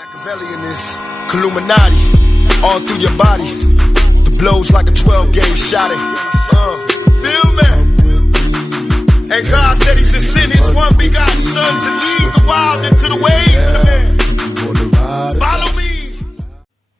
Machiavelli in this Illuminati, all through your body. The blows like a 12-gauge shot. Feel me? And God said He should send His one begotten Son to lead the wild into the ways. Follow me.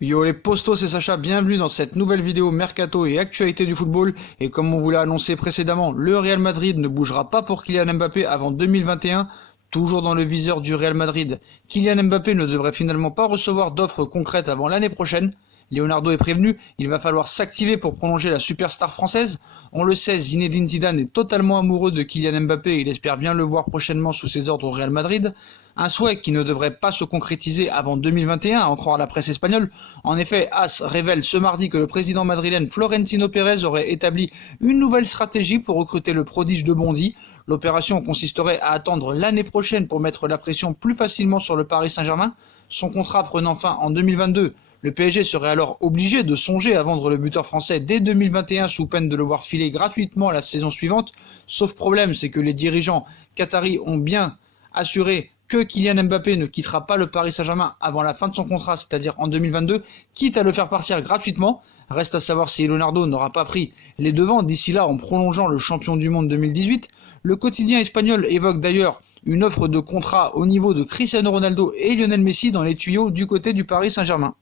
Yo les postos, c'est Sacha, bienvenue dans cette nouvelle vidéo mercato et actualité du football. Et comme on vous l'a annoncé précédemment, le Real Madrid ne bougera pas pour Kylian Mbappé avant 2021. Toujours dans le viseur du Real Madrid, Kylian Mbappé ne devrait finalement pas recevoir d'offres concrètes avant l'année prochaine. Leonardo est prévenu, il va falloir s'activer pour prolonger la superstar française. On le sait, Zinedine Zidane est totalement amoureux de Kylian Mbappé et il espère bien le voir prochainement sous ses ordres au Real Madrid. Un souhait qui ne devrait pas se concrétiser avant 2021, à en croire la presse espagnole. En effet, AS révèle ce mardi que le président madrilène Florentino Pérez aurait établi une nouvelle stratégie pour recruter le prodige de Bondy. L'opération consisterait à attendre l'année prochaine pour mettre la pression plus facilement sur le Paris Saint-Germain. Son contrat prenant fin en 2022, le PSG serait alors obligé de songer à vendre le buteur français dès 2021 sous peine de le voir filer gratuitement la saison suivante. Sauf problème, c'est que les dirigeants qataris ont bien assuré que Kylian Mbappé ne quittera pas le Paris Saint-Germain avant la fin de son contrat, c'est-à-dire en 2022, quitte à le faire partir gratuitement. Reste à savoir si Leonardo n'aura pas pris les devants d'ici là en prolongeant le champion du monde 2018. Le quotidien espagnol évoque d'ailleurs une offre de contrat au niveau de Cristiano Ronaldo et Lionel Messi dans les tuyaux du côté du Paris Saint-Germain.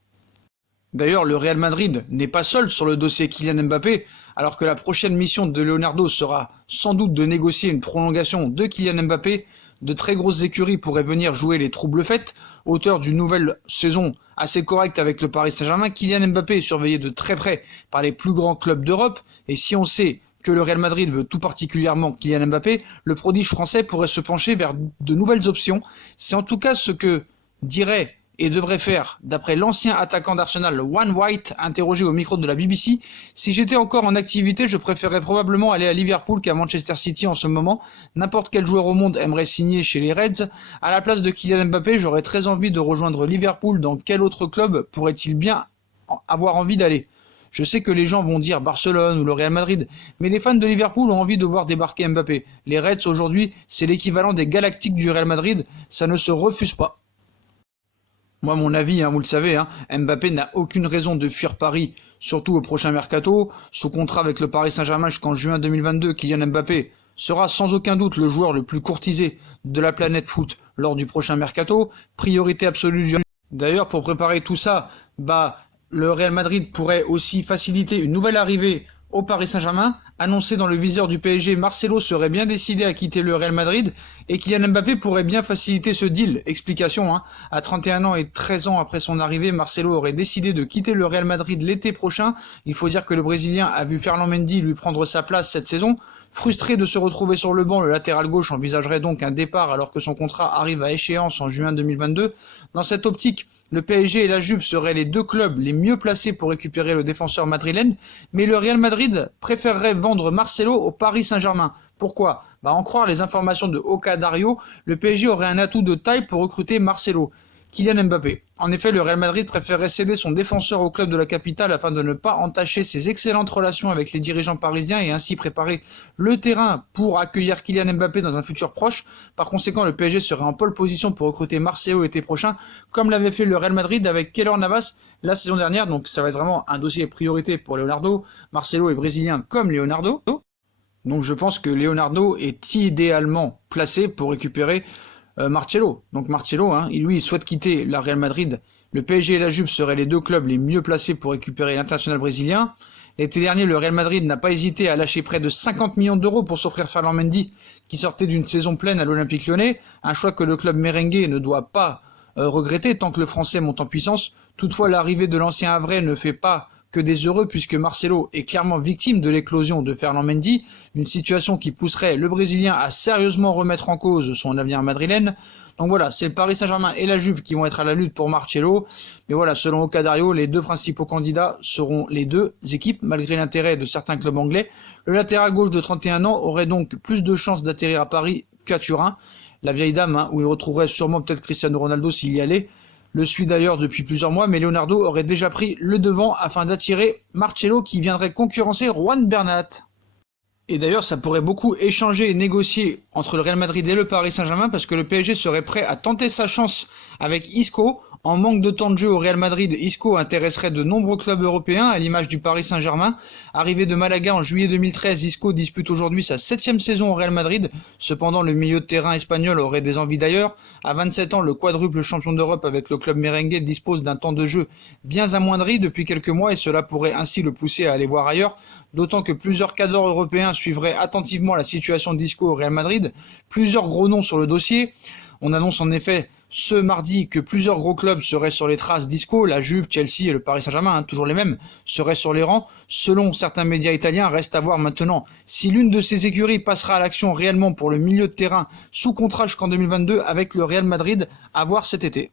D'ailleurs, le Real Madrid n'est pas seul sur le dossier Kylian Mbappé, alors que la prochaine mission de Leonardo sera sans doute de négocier une prolongation de Kylian Mbappé. De très grosses écuries pourraient venir jouer les troubles faits. Auteur d'une nouvelle saison assez correcte avec le Paris Saint-Germain, Kylian Mbappé est surveillé de très près par les plus grands clubs d'Europe. Et si on sait que le Real Madrid veut tout particulièrement Kylian Mbappé, le prodige français pourrait se pencher vers de nouvelles options. C'est en tout cas ce que dirait et devrait faire, d'après l'ancien attaquant d'Arsenal, One White, interrogé au micro de la BBC. Si j'étais encore en activité, je préférerais probablement aller à Liverpool qu'à Manchester City en ce moment. N'importe quel joueur au monde aimerait signer chez les Reds. À la place de Kylian Mbappé, j'aurais très envie de rejoindre Liverpool. Dans quel autre club pourrait-il bien avoir envie d'aller ? Je sais que les gens vont dire Barcelone ou le Real Madrid, mais les fans de Liverpool ont envie de voir débarquer Mbappé. Les Reds aujourd'hui, c'est l'équivalent des Galactiques du Real Madrid, ça ne se refuse pas. Moi, mon avis, vous le savez, Mbappé n'a aucune raison de fuir Paris, surtout au prochain mercato. Sous contrat avec le Paris Saint-Germain jusqu'en juin 2022, Kylian Mbappé sera sans aucun doute le joueur le plus courtisé de la planète foot lors du prochain mercato. Priorité absolue. D'ailleurs, pour préparer tout ça, le Real Madrid pourrait aussi faciliter une nouvelle arrivée au Paris Saint-Germain. Annoncé dans le viseur du PSG, Marcelo serait bien décidé à quitter le Real Madrid et Kylian Mbappé pourrait bien faciliter ce deal. Explication, à 31 ans et 13 ans après son arrivée, Marcelo aurait décidé de quitter le Real Madrid l'été prochain. Il faut dire que le Brésilien a vu Ferland Mendy lui prendre sa place cette saison. Frustré de se retrouver sur le banc, le latéral gauche envisagerait donc un départ alors que son contrat arrive à échéance en juin 2022. Dans cette optique, le PSG et la Juve seraient les deux clubs les mieux placés pour récupérer le défenseur madrilène, mais le Real Madrid préférerait vendre Marcelo au Paris Saint-Germain. Pourquoi ? En croire les informations de Oka Dario, le PSG aurait un atout de taille pour recruter Marcelo. Kylian Mbappé. En effet, le Real Madrid préférerait céder son défenseur au club de la capitale afin de ne pas entacher ses excellentes relations avec les dirigeants parisiens et ainsi préparer le terrain pour accueillir Kylian Mbappé dans un futur proche. Par conséquent, le PSG serait en pole position pour recruter Marcelo l'été prochain, comme l'avait fait le Real Madrid avec Keylor Navas la saison dernière. Donc ça va être vraiment un dossier priorité pour Leonardo. Marcelo est brésilien comme Leonardo. Donc je pense que Leonardo est idéalement placé pour récupérer Marcelo. Donc Marcelo, il souhaite quitter la Real Madrid. Le PSG et la Juve seraient les deux clubs les mieux placés pour récupérer l'international brésilien. L'été dernier, le Real Madrid n'a pas hésité à lâcher près de 50 millions d'euros pour s'offrir Ferland Mendy, qui sortait d'une saison pleine à l'Olympique Lyonnais. Un choix que le club merengue ne doit pas regretter tant que le Français monte en puissance. Toutefois, l'arrivée de l'ancien Havrais ne fait pas que des heureux puisque Marcelo est clairement victime de l'éclosion de Ferland Mendy, une situation qui pousserait le Brésilien à sérieusement remettre en cause son avenir madrilène. Donc voilà, c'est le Paris Saint-Germain et la Juve qui vont être à la lutte pour Marcelo. Mais voilà, selon Oka Dario, les deux principaux candidats seront les deux équipes, malgré l'intérêt de certains clubs anglais. Le latéral gauche de 31 ans aurait donc plus de chances d'atterrir à Paris qu'à Turin. La vieille dame, où il retrouverait sûrement peut-être Cristiano Ronaldo s'il y allait, le suit d'ailleurs depuis plusieurs mois, mais Leonardo aurait déjà pris le devant afin d'attirer Marcelo qui viendrait concurrencer Juan Bernat. Et d'ailleurs, ça pourrait beaucoup échanger et négocier entre le Real Madrid et le Paris Saint-Germain parce que le PSG serait prêt à tenter sa chance avec Isco En manque de temps de jeu au Real Madrid, Isco intéresserait de nombreux clubs européens, à l'image du Paris Saint-Germain. Arrivé de Malaga en juillet 2013, Isco dispute aujourd'hui sa 7e saison au Real Madrid. Cependant, le milieu de terrain espagnol aurait des envies d'ailleurs. À 27 ans, le quadruple champion d'Europe avec le club merengue dispose d'un temps de jeu bien amoindri depuis quelques mois et cela pourrait ainsi le pousser à aller voir ailleurs. D'autant que plusieurs cadres européens suivraient attentivement la situation d'Isco au Real Madrid. Plusieurs gros noms sur le dossier. On annonce en effet ce mardi que plusieurs gros clubs seraient sur les traces d'Isco, la Juve, Chelsea et le Paris Saint-Germain, toujours les mêmes, seraient sur les rangs. Selon certains médias italiens, reste à voir maintenant si l'une de ces écuries passera à l'action réellement pour le milieu de terrain sous contrat jusqu'en 2022 avec le Real Madrid, à voir cet été.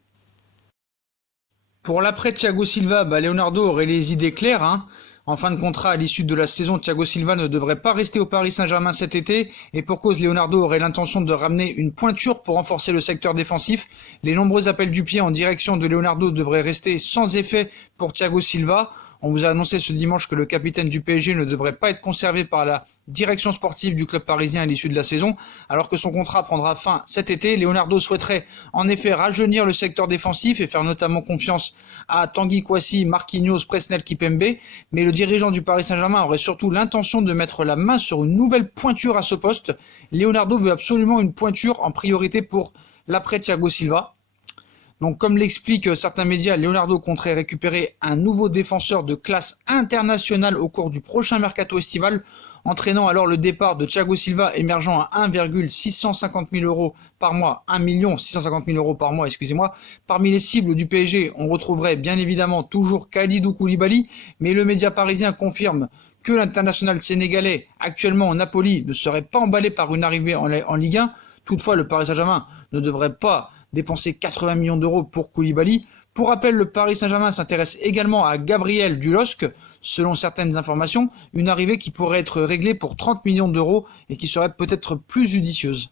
Pour l'après Thiago Silva, Leonardo aurait les idées claires. En fin de contrat à l'issue de la saison, Thiago Silva ne devrait pas rester au Paris Saint-Germain cet été et pour cause, Leonardo aurait l'intention de ramener une pointure pour renforcer le secteur défensif. Les nombreux appels du pied en direction de Leonardo devraient rester sans effet pour Thiago Silva. On vous a annoncé ce dimanche que le capitaine du PSG ne devrait pas être conservé par la direction sportive du club parisien à l'issue de la saison, alors que son contrat prendra fin cet été. Leonardo souhaiterait en effet rajeunir le secteur défensif et faire notamment confiance à Tanguy Kouassi, Marquinhos, Presnel Kimpembe, mais le dirigeant du Paris Saint-Germain aurait surtout l'intention de mettre la main sur une nouvelle pointure à ce poste. Leonardo veut absolument une pointure en priorité pour l'après Thiago Silva. Donc, comme l'expliquent certains médias, Leonardo compterait récupérer un nouveau défenseur de classe internationale au cours du prochain mercato estival, entraînant alors le départ de Thiago Silva émergeant à 1,650 000 euros par mois, 1 650 000 euros par mois, excusez-moi. Parmi les cibles du PSG, on retrouverait bien évidemment toujours Kalidou Koulibaly, mais le média parisien confirme que l'international sénégalais, actuellement au Napoli, ne serait pas emballé par une arrivée en Ligue 1. Toutefois, le Paris Saint-Germain ne devrait pas dépenser 80 millions d'euros pour Koulibaly. Pour rappel, le Paris Saint-Germain s'intéresse également à Gabriel du LOSC, selon certaines informations, une arrivée qui pourrait être réglée pour 30 millions d'euros et qui serait peut-être plus judicieuse.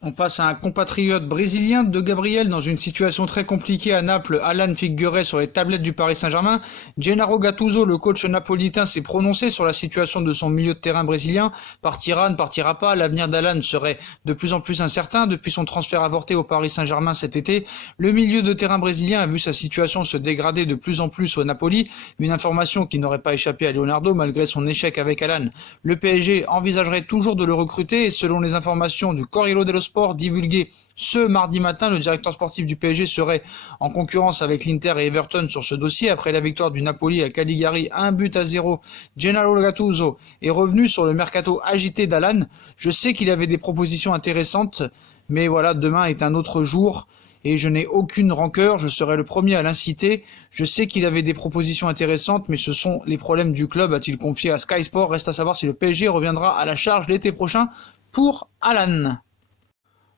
On passe à un compatriote brésilien de Gabriel dans une situation très compliquée à Naples. Alan figurait sur les tablettes du Paris Saint-Germain. Gennaro Gattuso, le coach napolitain, s'est prononcé sur la situation de son milieu de terrain brésilien. Partira, ne partira pas. L'avenir d'Alan serait de plus en plus incertain depuis son transfert avorté au Paris Saint-Germain cet été. Le milieu de terrain brésilien a vu sa situation se dégrader de plus en plus au Napoli. Une information qui n'aurait pas échappé à Leonardo malgré son échec avec Alan. Le PSG envisagerait toujours de le recruter et selon les informations du Corriere dello Sport divulgué ce mardi matin, le directeur sportif du PSG serait en concurrence avec l'Inter et Everton sur ce dossier. Après la victoire du Napoli à Cagliari 1-0, Gennaro Gattuso est revenu sur le mercato agité d'Alan. Je sais qu'il avait des propositions intéressantes, mais voilà, demain est un autre jour et je n'ai aucune rancœur, je serai le premier à l'inciter. Je sais qu'il avait des propositions intéressantes, mais ce sont les problèmes du club, a-t-il confié à Sky Sport. Reste à savoir si le PSG reviendra à la charge l'été prochain pour Alan.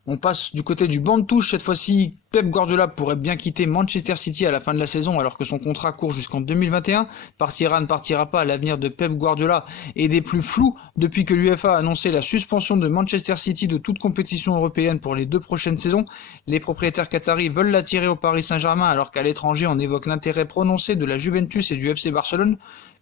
On passe du côté du banc de touche, cette fois-ci Pep Guardiola pourrait bien quitter Manchester City à la fin de la saison alors que son contrat court jusqu'en 2021. Partira, ne partira pas, l'avenir de Pep Guardiola est des plus flous depuis que l'UEFA a annoncé la suspension de Manchester City de toute compétition européenne pour les 2 prochaines saisons. Les propriétaires qataris veulent l'attirer au Paris Saint-Germain alors qu'à l'étranger on évoque l'intérêt prononcé de la Juventus et du FC Barcelone.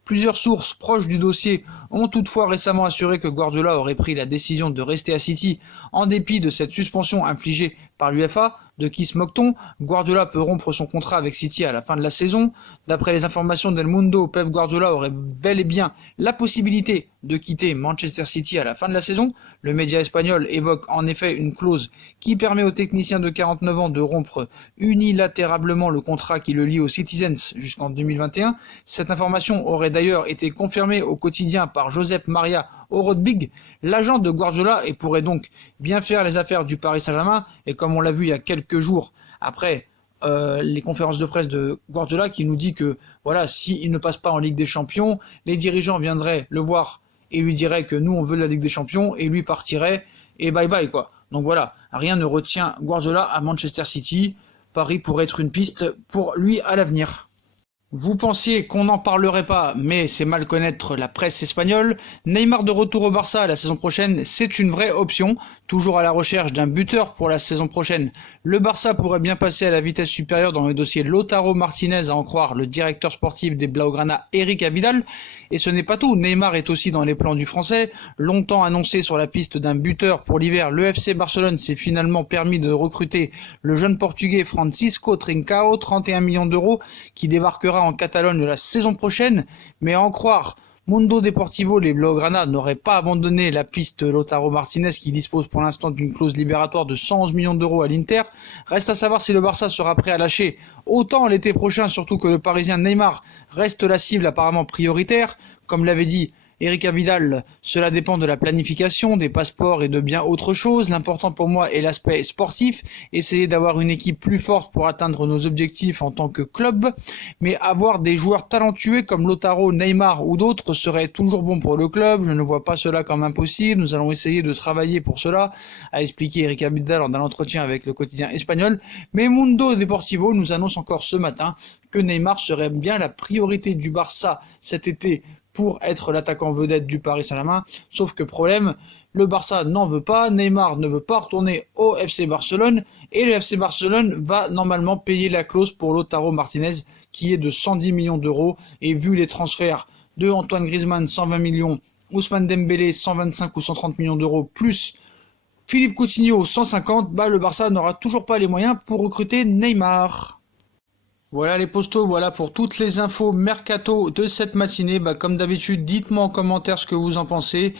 Plusieurs sources proches du dossier ont toutefois récemment assuré que Guardiola aurait pris la décision de rester à City en dépit de cette suspension infligée par l'UEFA. De qui se moque-t-on ? Guardiola peut rompre son contrat avec City à la fin de la saison. D'après les informations d'El Mundo, Pep Guardiola aurait bel et bien la possibilité de quitter Manchester City à la fin de la saison. Le média espagnol évoque en effet une clause qui permet au technicien de 49 ans de rompre unilatéralement le contrat qui le lie aux Citizens jusqu'en 2021. Cette information aurait d'ailleurs été confirmée au quotidien par Josep Maria Orodbig, l'agent de Guardiola, et pourrait donc bien faire les affaires du Paris Saint-Germain. Et comme on l'a vu il y a quelques jours après les conférences de presse de Guardiola qui nous dit que voilà, s'il ne passe pas en Ligue des Champions, les dirigeants viendraient le voir et lui diraient que nous on veut la Ligue des Champions et lui partirait et bye bye quoi. Donc voilà, rien ne retient Guardiola à Manchester City. Paris pourrait être une piste pour lui à l'avenir. Vous pensiez qu'on n'en parlerait pas, mais c'est mal connaître la presse espagnole. Neymar de retour au Barça la saison prochaine, c'est une vraie option. Toujours à la recherche d'un buteur pour la saison prochaine, le Barça pourrait bien passer à la vitesse supérieure dans le dossier Lautaro Martinez, à en croire le directeur sportif des Blaugrana, Eric Abidal. Et ce n'est pas tout, Neymar est aussi dans les plans du Français. Longtemps annoncé sur la piste d'un buteur pour l'hiver, le FC Barcelone s'est finalement permis de recruter le jeune Portugais Francisco Trincao, 31 millions d'euros, qui débarquera en Catalogne la saison prochaine, mais à en croire Mundo Deportivo, les Blaugrana n'auraient pas abandonné la piste Lautaro Martinez qui dispose pour l'instant d'une clause libératoire de 111 millions d'euros à l'Inter. Reste à savoir si le Barça sera prêt à lâcher autant l'été prochain, surtout que le Parisien Neymar reste la cible apparemment prioritaire. Comme l'avait dit Eric Abidal, cela dépend de la planification, des passeports et de bien autre chose. L'important pour moi est l'aspect sportif, essayer d'avoir une équipe plus forte pour atteindre nos objectifs en tant que club, mais avoir des joueurs talentueux comme Lautaro, Neymar ou d'autres serait toujours bon pour le club. Je ne vois pas cela comme impossible, nous allons essayer de travailler pour cela, a expliqué Eric Abidal lors d'un entretien avec le quotidien espagnol. Mais Mundo Deportivo nous annonce encore ce matin que Neymar serait bien la priorité du Barça cet été pour être l'attaquant vedette du Paris Saint-Germain, sauf que problème, le Barça n'en veut pas, Neymar ne veut pas retourner au FC Barcelone, et le FC Barcelone va normalement payer la clause pour Lautaro Martinez, qui est de 110 millions d'euros, et vu les transferts de Antoine Griezmann, 120 millions, Ousmane Dembélé, 125 ou 130 millions d'euros, plus Philippe Coutinho, 150, le Barça n'aura toujours pas les moyens pour recruter Neymar. Voilà les postos, voilà pour toutes les infos mercato de cette matinée. Comme d'habitude, dites-moi en commentaire ce que vous en pensez.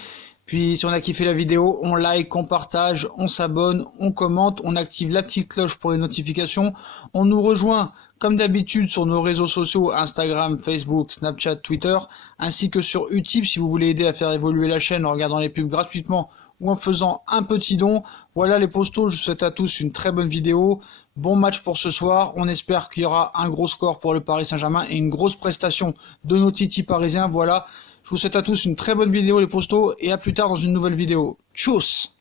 Puis si on a kiffé la vidéo, on like, on partage, on s'abonne, on commente, on active la petite cloche pour les notifications. On nous rejoint comme d'habitude sur nos réseaux sociaux, Instagram, Facebook, Snapchat, Twitter, ainsi que sur Utip si vous voulez aider à faire évoluer la chaîne en regardant les pubs gratuitement ou en faisant un petit don. Voilà les postos, je vous souhaite à tous une très bonne vidéo. Bon match pour ce soir, on espère qu'il y aura un gros score pour le Paris Saint-Germain et une grosse prestation de nos titis parisiens. Voilà, je vous souhaite à tous une très bonne vidéo les postos et à plus tard dans une nouvelle vidéo. Tchuss!